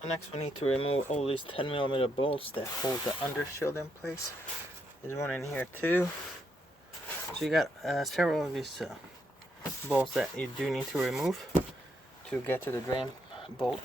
So next we need to remove all these 10mm bolts that hold the undershield in place. There's one in here too. So you got several of these bolts that you do need to remove to get to the drain bolt.